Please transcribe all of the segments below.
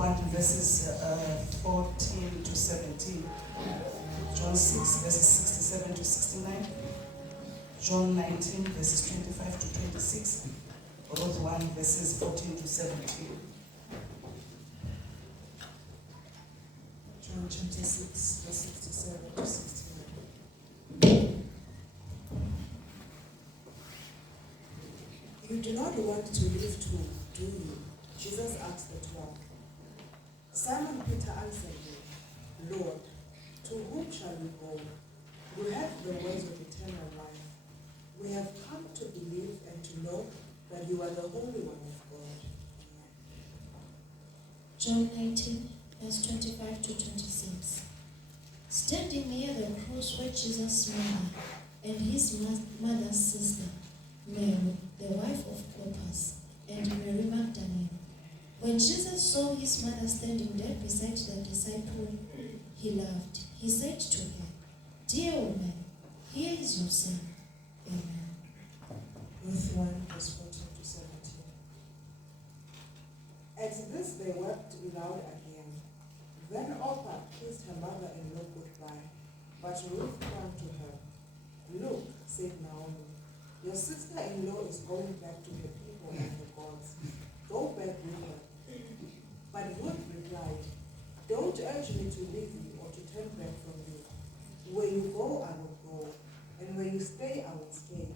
1 verses 14 to 17. John 6 verses 67 to 69. John 19 verses 25 to 26. Ruth 1 verses 14 to 17. John chapter 6 verse 67 to 69. You do not want to live too, do you? Jesus asked the 12. Simon Peter answered him, Lord, to whom shall we go? You have the words of eternal life. We have come to believe and to know that you are the Holy One of God. Amen. John 19, verse 25 to 26. Standing near the cross were Jesus' mother and his mother's sister, Mary, the wife of Clopas, and Mary Magdalene. When Jesus saw his mother standing there beside the disciple he loved, he said to her, Dear woman, here is your son. Amen. Ruth 1 verse 14 to 17. At this they wept loud again. Then Orpah kissed her mother-in-law goodbye, but Ruth clung to her. Look, said Naomi, your sister-in-law is going back to her people and her gods. Go back with her. But Ruth replied, don't urge me to leave you or to turn back from you. Where you go, I will go, and where you stay, I will stay.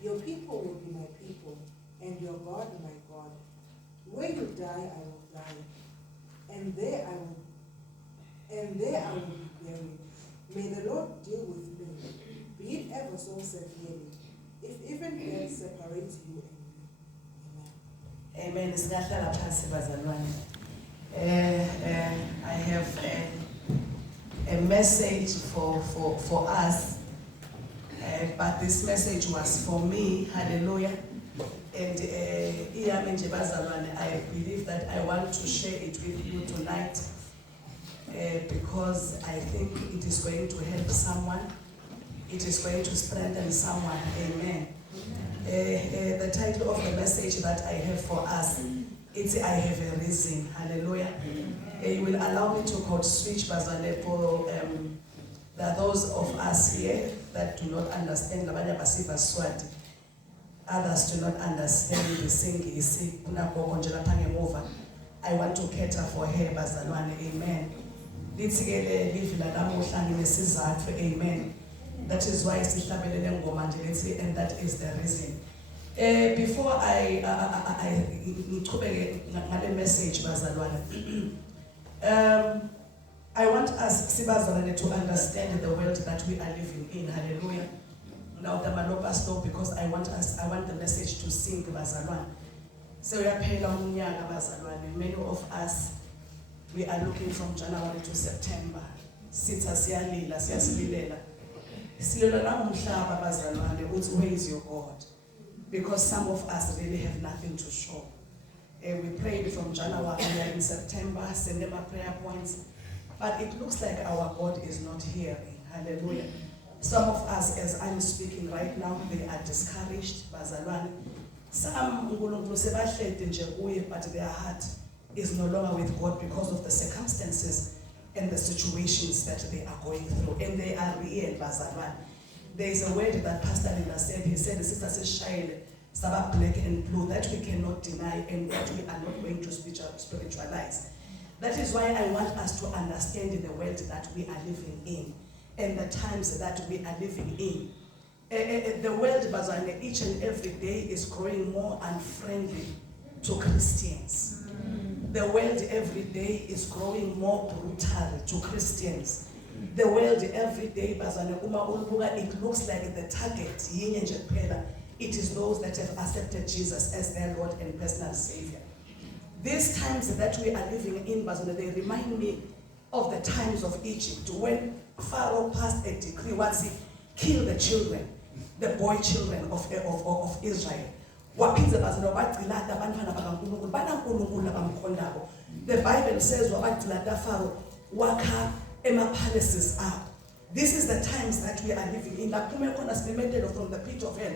Your people will be my people, and your God my God. Where you die, I will die, and there I will be buried. May the Lord deal with me, be it ever so severely, if even death separates you and me. Amen. Amen. Singahlala phansi bazalwane. I have a message for us, but this message was for me. Hallelujah. And I believe that I want to share it with you tonight because I think it is going to help someone. It is going to strengthen someone. Amen. The title of the message that I have for us, it's I Have a Reason. Hallelujah. You will allow me to code switch bazane for there are those of us here that do not understand labanye basiva Swati. Others do not understand the Singisi. I want to cater for her bazalwane. Amen. Amen. That is why it's and that is the reason. Before I message bazalwane, I want us sibazalwane to understand the world that we are living in. Hallelujah. Now the malopa stop because I want the message to sink bazalwane. So we are paying on bazalwane. Many of us, we are looking from January to September. Sitha siyalila siyasibilela. Silona namhlaba bazalwane uthi where is your God? Because some of us really have nothing to show. We prayed from January, we are in September, send them our prayer points. But it looks like our God is not hearing. Hallelujah. Some of us, as I'm speaking right now, they are discouraged. Bazalwane. Some but their heart is no longer with God because of the circumstances and the situations that they are going through. And they are real, bazalwane. There is a word that Pastor Linda said. He said, the sister says, shine, Sabbath black and blue, that we cannot deny and that we are not going to spiritualize. That is why I want us to understand the world that we are living in and the times that we are living in. The world, bazalwane, each and every day is growing more unfriendly to Christians. The world every day is growing more brutal to Christians. The world every day, it looks like the target, it is those that have accepted Jesus as their Lord and personal Savior. These times that we are living in, they remind me of the times of Egypt when Pharaoh passed a decree, kill the children, the boy children of Israel. The Bible says Pharaoh palaces up. This is the times that we are living in. From the pit of hell.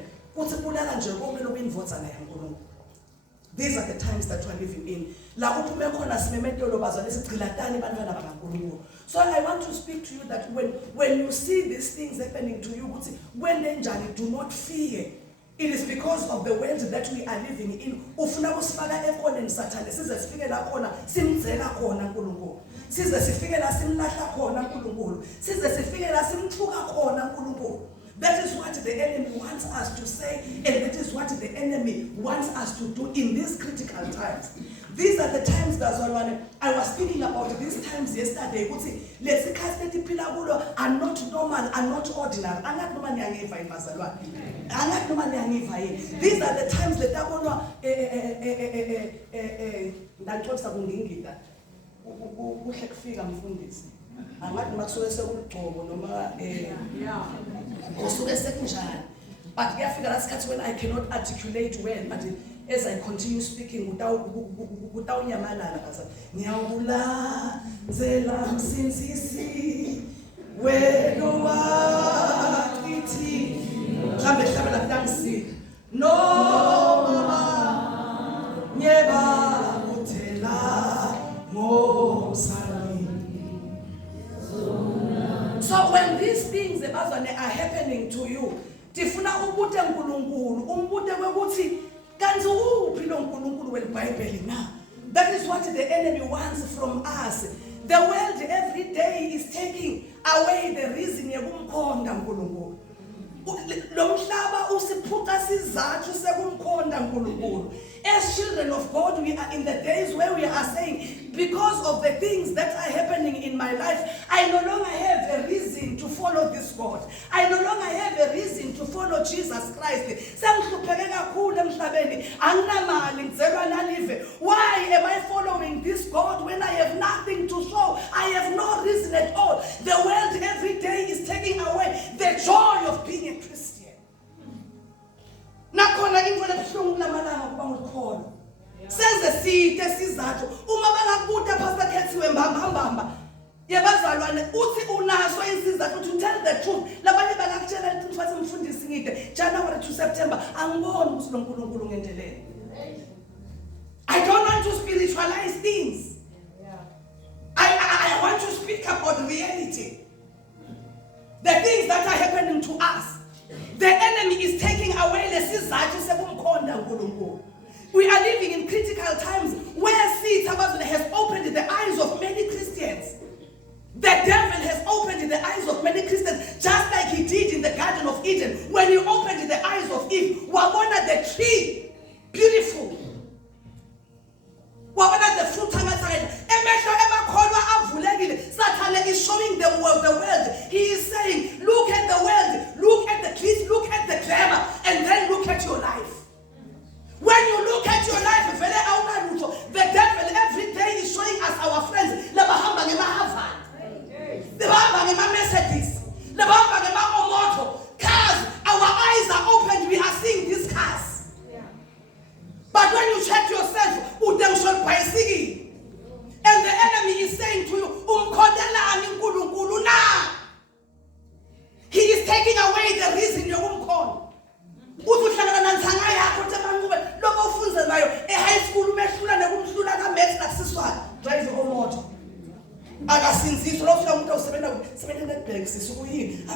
These are the times that we're living in. La uphume khona simemetelo bazalwane sigcilatani bantwana bakaNkulunkulu. So I want to speak to you that when you see these things happening to you, when njani, do not fear. It is because of the world that we are living in. Ufuna kusifaka ekhoneni Sathane size sifike la khona simdzela khona uNkulunkulu. Size sifike la simlahla khona uNkulunkulu. Size sifike la simthuka khona uNkulunkulu. That is what the enemy wants us to say, and that is what the enemy wants us to do in these critical times. These are the times that I was speaking about these times yesterday. Let's are not normal, are not ordinary. These are the times that but when I cannot articulate well, but as I continue speaking without nyamalala ngiyawula zela msinsisi wena wakithi mhlambe hlabela dansi no mama nyeba uthela ngosali. So when these things are happening to you, tifuna ubute uNkulunkulu, umbute kwekuthi kanti uphi lo uNkulunkulu weBhayibheli na? That is what the enemy wants from us. The world every day is taking away the reason yokumkhonda uNkulunkulu. Lo mhlaba usiphuca sizathu sekumkhonda uNkulunkulu. As children of God, we are in the days where we are saying, because of the things that are happening in my life, I no longer have a reason to follow this God. I no longer have a reason to follow Jesus Christ. Why am I following this God when I have nothing to show? I have no reason at all. The world every day is taking away the joy of being a Christian. Nakhona into lebuhlungu lamalanga kuba ngikholwa. Senze side sizathu uma bangakubuta Pastor Kethiwe mbamba. Yebazalwane uthi unaso isizathu to tell the truth. Labanye bakakutshela ukuthi mfase mfundisi ngide January to September angiboni ukuthi lo uNkulunkulu ngendelele. I don't want to spiritualize things. I want to speak about reality. The things that are happening to us. The enemy is taking away the sizathu sekumkhonda uNkulunkulu. We are living in critical times where Satan has opened the eyes of many Christians. The devil has opened the eyes of many Christians, just like he did in the Garden of Eden. When he opened the eyes of Eve, wabona the tree, beautiful. Wabona the fruit outside. Satan is showing the world. He is saying, look at the world, look at the trees, look at the glamour, and then look at your life. When you look at your life, the devil every day is showing us our friends. Cars, our eyes are opened, we are seeing these cars. But when you check yourself, and the enemy is saying to you, he is taking away the reason you're umkhona. High school drive your own motor. I'm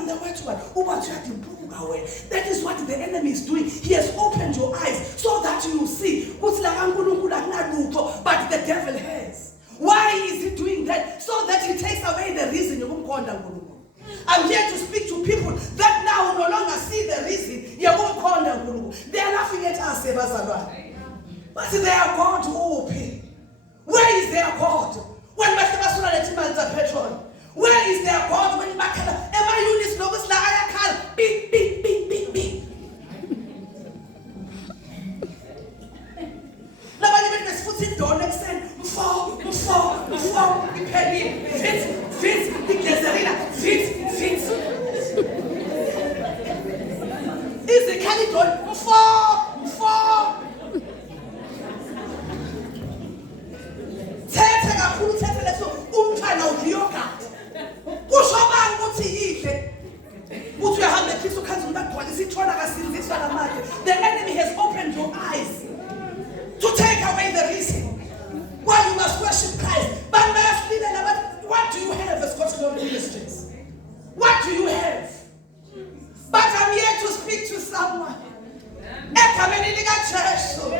the white one. That is what the enemy is doing. He has opened your eyes so that you see. But the devil has. Why is he doing that? So that he takes away the reason you're umkhonda. I'm here to speak to people that now no longer see the reason. They are laughing at us, but they are God OP. Where is their God? When petrol? Where is their God when am I Eunice Lobos la ayakal? Beep, beep, beep, beep, beep. Is the Caliton the enemy has opened your eyes to take do you have? But I'm here to speak to someone. Egameni likaJesu.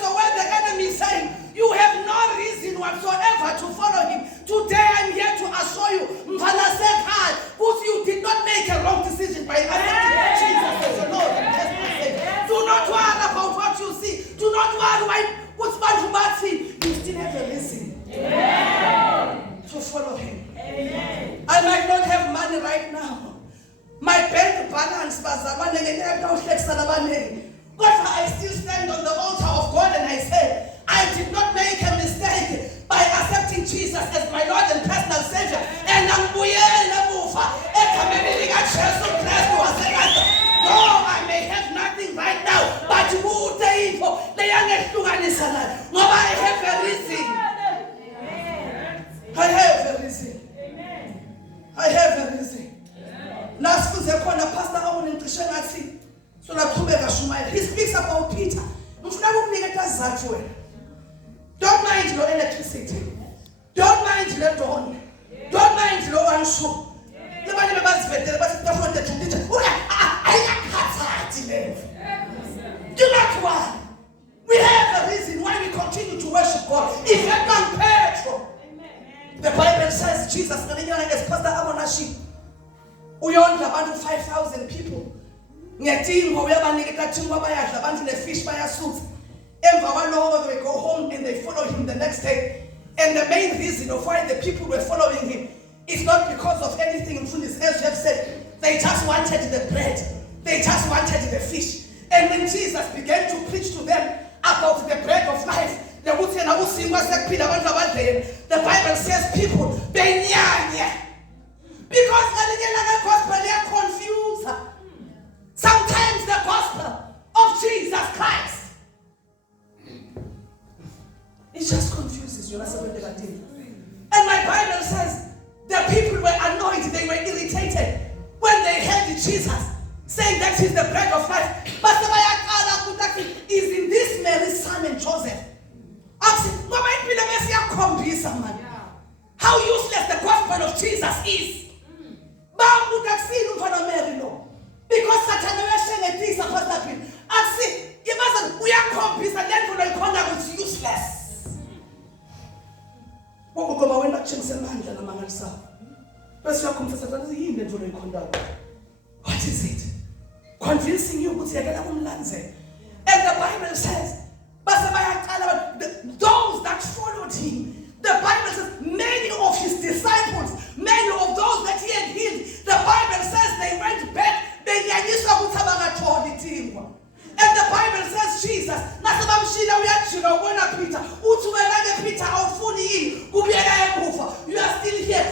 So when the enemy is saying, you have no reason whatsoever to follow him. Today I'm here to assure you, you did not make a wrong decision by accepting Jesus as your Lord and personal Savior. Do not worry about what you see. Do not worry why what's bad to see. You still have a reason to follow him. Amen. I might not have money right now. My bank balance was but I still stand on the altar of God and I say, I did not make a mistake by accepting Jesus as my Lord and personal Savior. And though I may have nothing right now, but I have a reason. I have a reason. I have a reason. Last week, Pastor he speaks about Peter. Don't mind your electricity. Don't mind your dawn. Don't mind your one shoe. Do not worry. We have a reason why we continue to worship God. If you're not petrol, the Bible says Jesus as Pastor Amonashi, we only about 5,000 people. The fish by a suit. They go home and they follow him the next day. And the main reason of why the people were following him is not because of anything in front of his head. You have said they just wanted the bread, they just wanted the fish. And when Jesus began to preach to them about the bread of life, the Bible says people because the gospel they are confused. Sometimes the gospel of Jesus Christ, it just confuses you. And my Bible says the people were annoyed, they were irritated when they heard Jesus saying that he's the bread of life. Is in this Mary, Simon, Joseph? How useless the gospel of Jesus is. Because Satan is we are copies and then when conduct is useless. What is it? Convincing you. And the Bible says, those that followed him, the Bible says many of his disciples, many of those that he had healed, the Bible says they went back. And the Bible says Jesus, you are still here.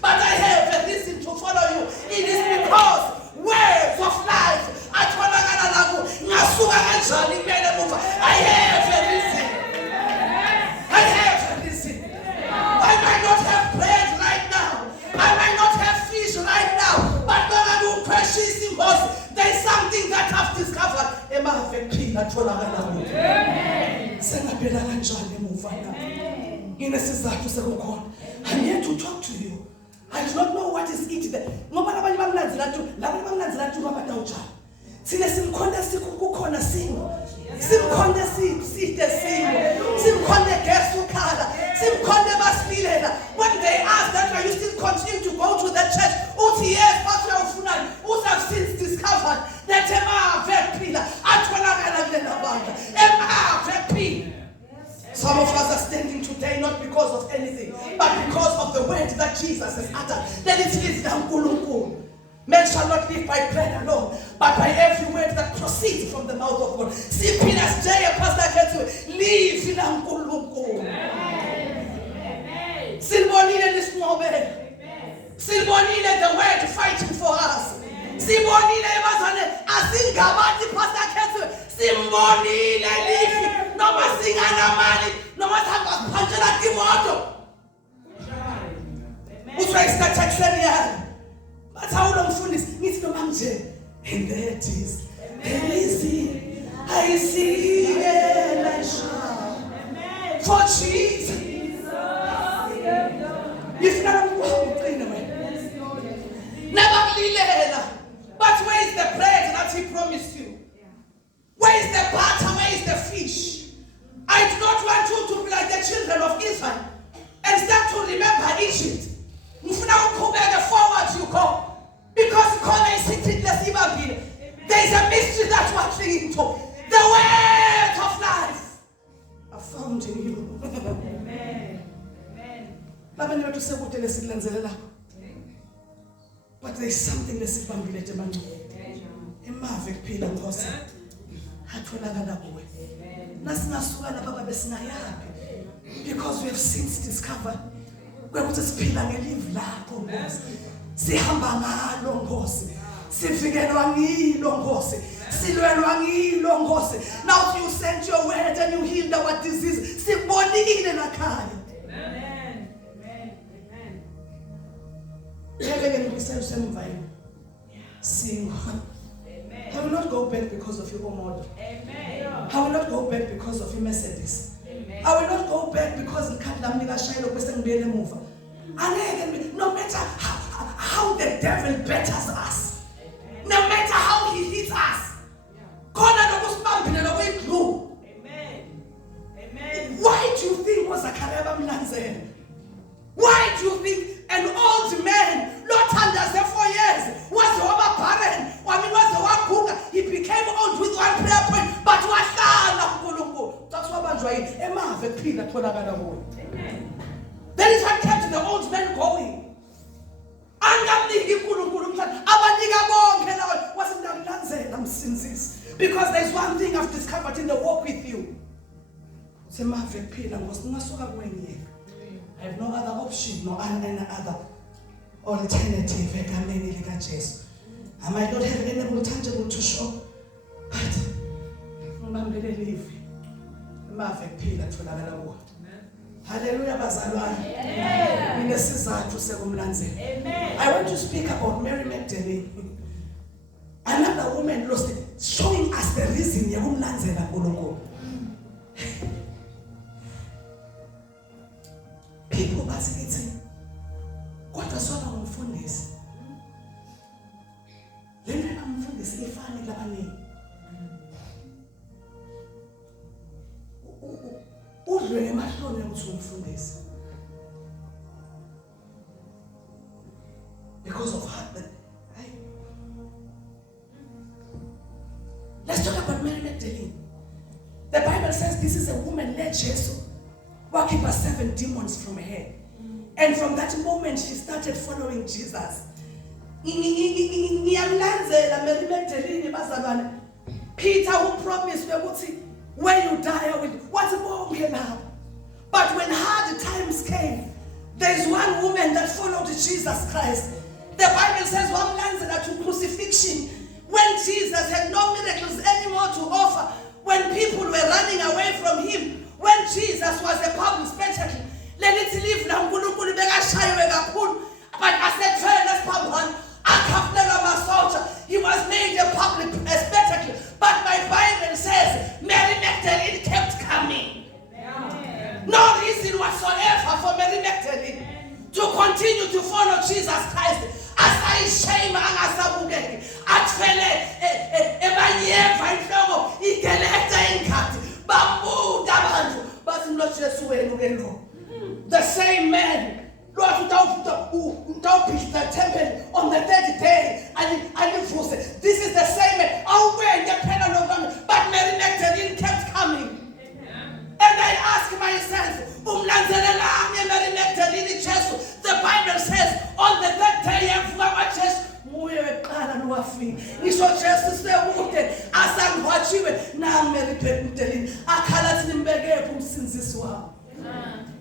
But I have a reason to follow you. It is because words of life. I have a reason. I have a reason. I might not have bread right now. I might not have fish right now. But there's something that I've discovered. I'm here to talk to you. I do not know what is it there. When they ask that, are you still continue to go to the church? Yes, Pastor have since discovered that some of us are standing today not because of anything, but because of the word that Jesus has uttered. That it is the men shall not live by bread alone, but by every word that proceeds from the mouth of God. See Peter's day, Pastor Ketsu, live in Ankulunkulu. Silbonile this moment. Silbonile the word fighting for us. Silbonile Mazane, Asingabati Pastor Ketsu, Silbonile live. No more sing money, no more have a punching Timoto. Who's right that but how long for this? Needs to manage. And there it is. I see it. For Jesus. If not, never lilela. But where is the bread that he promised you? Where is the butter? Where is the fish? I do not want you to be like the children of Israel and start to remember Egypt. Forward you go. Because there is a mystery that we're clinging to. The word of life are found in you. Amen. Amen. But there is something that's about emave kuphila Nkosi atholakala kuwe nasinasuka lapha baba besingayapi because we have since discovered ukuthi siphila ngelive lakho Nkosi sihamba ngalo Nkosi sivikelwa ngilo Nkosi silwelwa ngilo Nkosi. Now you sent your word and you healed our disease sibonile lakhaya. Amen. Amen. Sing. I will not go back because of your model. Amen. I will not go back because of your Mercedes. Amen. I will not go back because no matter how the devil batters us, no matter how he hits us, why do you think was a Kareba Mlanzen? Why do you think an old man, not under 4 years, was barren? I mean, was the one cook? He became old with one prayer point, but was that's what I'm trying. That is what kept the old man going. Because there's one thing I've discovered in the walk with you. I have no other option, no any other alternative. I might not have anything tangible to show, but I'm believe. Hallelujah, bazalwane. Amen. I want to speak about Mary Magdalene. Another woman lost it, showing us the reason yakumlandzela uNkulunkulu. People basithi kodwa sona ngumfundisi. Lento engumfundisi ifani labanini. Udlwe ngemahloni ukuthi umfundisi. Because of her. Let's talk about Mary Magdalene. The Bible says this is a woman led Jesus. Walking past 7 demons from her. And from that moment, she started following Jesus. Peter who promised, when you die, I will. What's more now? But when hard times came, there is one woman that followed Jesus Christ. The Bible says one lands that to crucifixion. When Jesus had no miracles anymore to offer, when people were running away from him, when Jesus was a public spectacle, let it live now. But I said, he was made a public spectacle. But my Bible says Mary Magdalene kept coming. Amen. No reason whatsoever for Mary Magdalene to continue to follow Jesus Christ. As I shame angasabukeki athwele emanyeva inhlobo igelekta inkhathi babuda abantu bathi lo Jesu wenu ke lo. The same man Lord utawuphisa the temple on the 3rd day and this is the same man. But Mary Magdalene kept coming. And I ask myself, Mary Magdalene Jesu. The Bible says on the 3rd day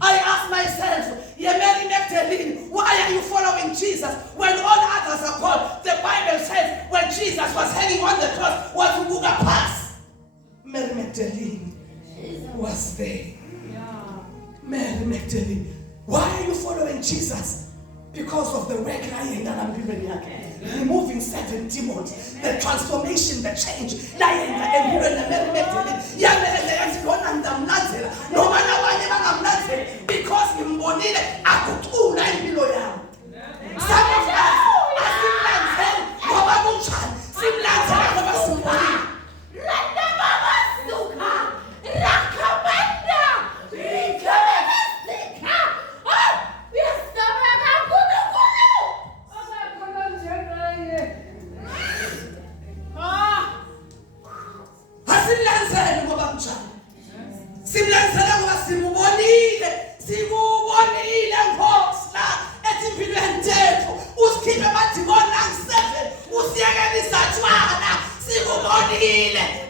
I ask myself, Mary Magdalene, why are you following Jesus when all others are called? The Bible says when Jesus was hanging on the cross, was Buga Pass. Mary Magdalene was there. Mary Magdalene, why are you following Jesus? Because of the work lying that I'm giving you. Removing 7 demons, the transformation, the change. No matter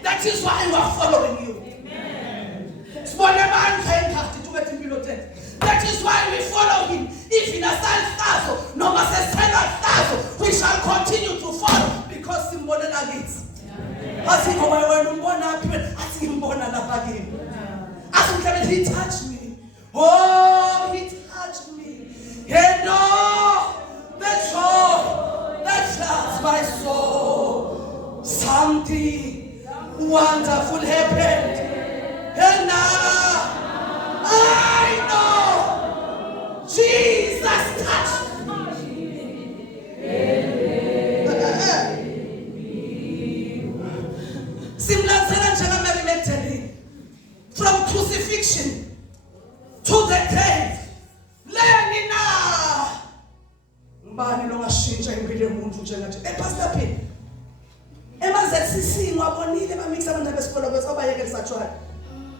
That is why we are following you. That is why we follow him. If in a saltazo, no master, we shall continue to follow because he more than against. As he he touched me. Oh, he touched me. And no, the joy that floods my soul. Something wonderful happened. And now I know Jesus touched me. From crucifixion to the grave. Learning now. Mbani lo ngashintsha impilo yomuntu njengathi. Pastor P. Emazesisi ngwabonile bamixa abantu besikolo kwethu abayeke lisatshwana.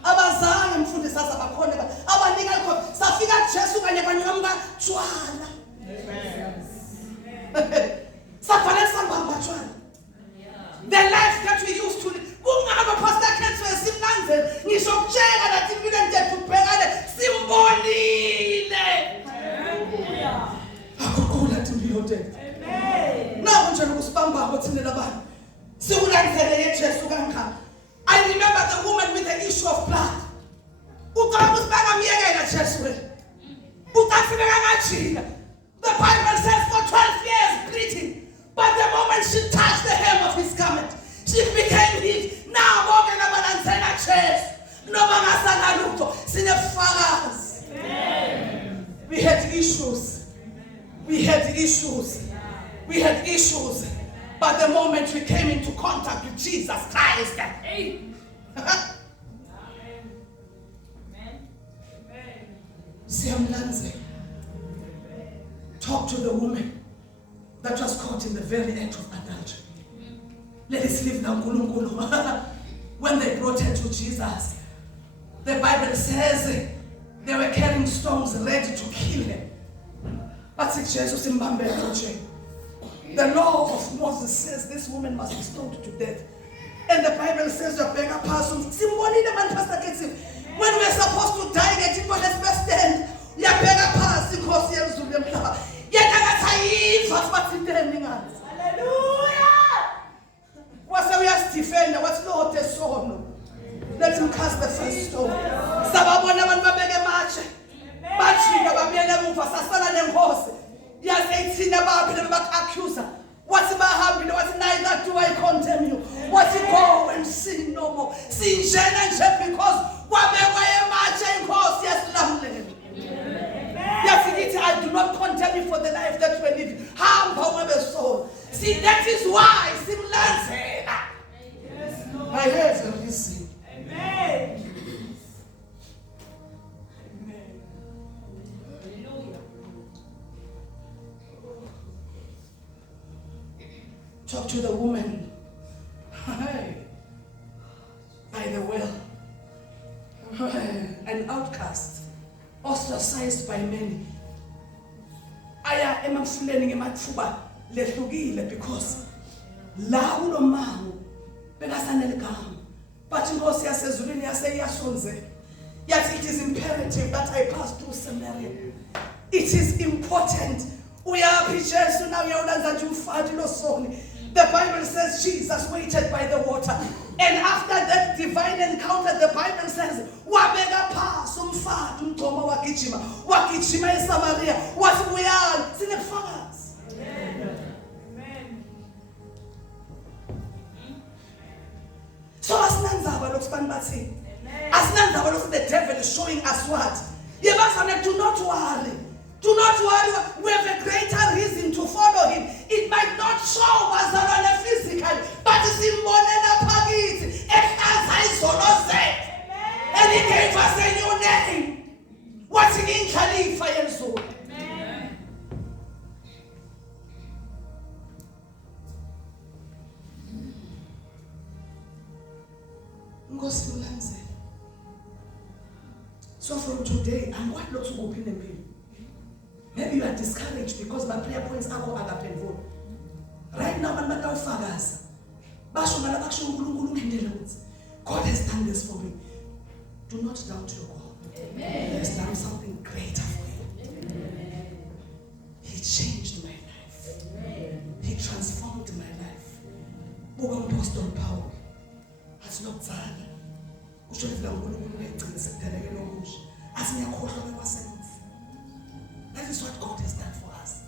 Abazange mfundisi sasa bakhona abanika lokho safika Jesu kanye banqamuka tshwana. Amen. Safanele sambamba tshwana. The life that we used to live. Kungaba Pastor Kenzo esimnanze ngisho kutshela nathi impilo entethu ubhekane simbonile. Akukhula nathi impilo entethu. Amen. Naku nje lokusibamba kwathina labantu. Sikulandzele yeJesu kangaka. I remember the woman with the issue of blood. Uqala usibanga miyekela Jesu wena. Uqasibeka ngajika. The Bible says for 12 years bleeding, but the moment she touched the hem of his garment, she became healed. Now bonke labalandzela Jesu. Noma ngasana lutho sinefakazi. Amen. We had issues. We had issues. We had issues. But the moment we came into contact with Jesus Christ, hey. Siyamlanze. Talk to the woman that was caught in the very act of adultery. Let us live now. When they brought her to Jesus, the Bible says they were carrying stones ready to kill her. But Jesus in the law of Moses says this woman must be stoned to death. And the Bible says when we're supposed to die, let's best stand. Hallelujah. We are defender. What's Lord the son? Let him cast the first stone. Sababona abantu babeke matshe. Bajika babiyele emuva sasala nenkosi. Yaze ithina baphile baka-accuser. Wathi bahambile wathi neither do I condemn you. Wathi go and sin no more. Sinjena nje because wabekwa ematshe inkosi yasilamulela. Yathi ithi I do not condemn you for the life that you are living. Hamba webe soul. See, that is why simlanzela. I have a reason. Amen. Amen. Hallelujah. Talk to the woman by the well. An outcast, ostracized by many. Aya emamfuleni ngemathuba lehlukile because la unomango bekasanele igama. But inkosi yasezulwini yaseyashonze. Yet it is imperative that I pass through Samaria. It is important. Uyaphi Jesu now uyawulanza nje umfati losoni. The Bible says Jesus waited by the water. And after that divine encounter, the Bible says wabeka phasi umfati umgcoma wagijima eSamaria wathi buyani sinebufakazi. So asinandzaba lokusibani bathi. Asinandzaba lokuthi the devil is showing us what? Yebafana, do not worry. Do not worry. We have a greater reason to follow him. It might not show bazalwane physically, but it's imbonela phakathi ehlaza izono zethu. And he gave us a new name. What's in Khalifa yezulu? So from today, I'm quite not to open a bill. Maybe you are discouraged because my prayer points are all agape. Right now, I'm not going to Basho malabakusho uNkulunkulu ungindele ukuthi God has done this for me. Do not doubt your God. Amen. He has done something greater for you. Amen. He changed my life. Amen. He transformed my life. Buka Apostle Paul. Asilokuzala. Usho levela uNkulunkulu ngegcina sekudalekela omusha. Asingakhohlwa bekwasemuva. That is what God has done for us.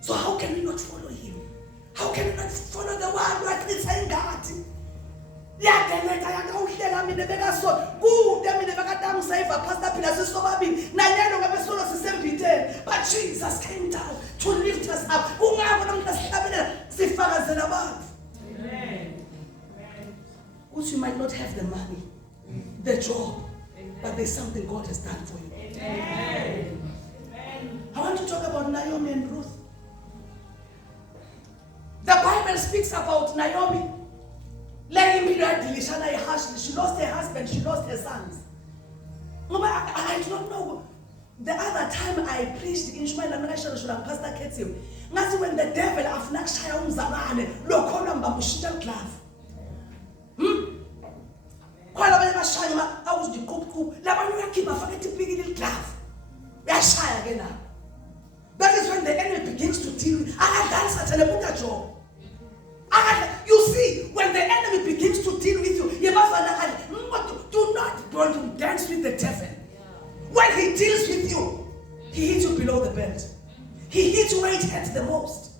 So how can we not follow him? How can we not follow the one like this in God? Yadeleka yakawuhlela mina bekaso kude mina bekadamu save pastor phila sisobabili nanyalo ngabe solo sisembitheni, but Jesus came down to lift us up. Ungako namuntu sihlabela sifakazela abantu. Amen. You might not have the money, the job, but there's something God has done for you. Amen. I want to talk about Naomi and Ruth. The Bible speaks about Naomi. She lost her husband, she lost her sons. I do not know. The other time I preached in Ishmael and Pastor Ketim, that's when the devil afnak shaya umzalane lokhona mbambushintsha glove. Kwala abanye bashaya awuziqhubqhu labanye uyakhipha faka ipikile glove. Uyashaya ke na. That is when the enemy begins to deal with job. You see, when the enemy begins to deal with you, you must do not dance with the devil. When he deals with you, he hits you below the belt. He hits you where it hurts the most.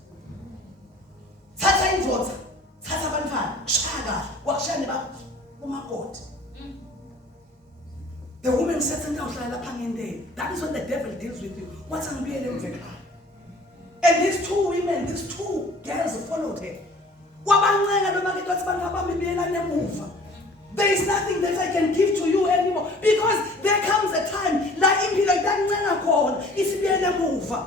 Oh my God. The woman sits down there. That is when the devil deals with you. What's unbearable? And these two women, these two girls followed her. There is nothing that I can give to you anymore, because there comes a time like that called it's being a mover.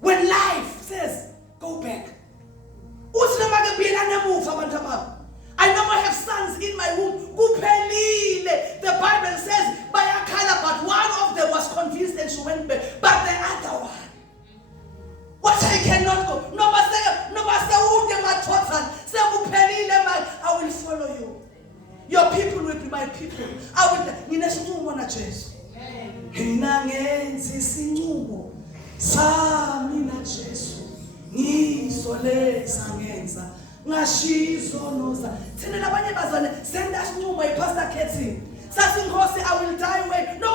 When life says go back, I never have sons in my womb. The Bible says, but one of them was convinced and she went back. But the other one, what I cannot go. I will follow you. Your people will be my people. I will. Ngashizo noza thina labanye bazane senda sinqumo yiPastor Kethi sathi Nkosi I will die away no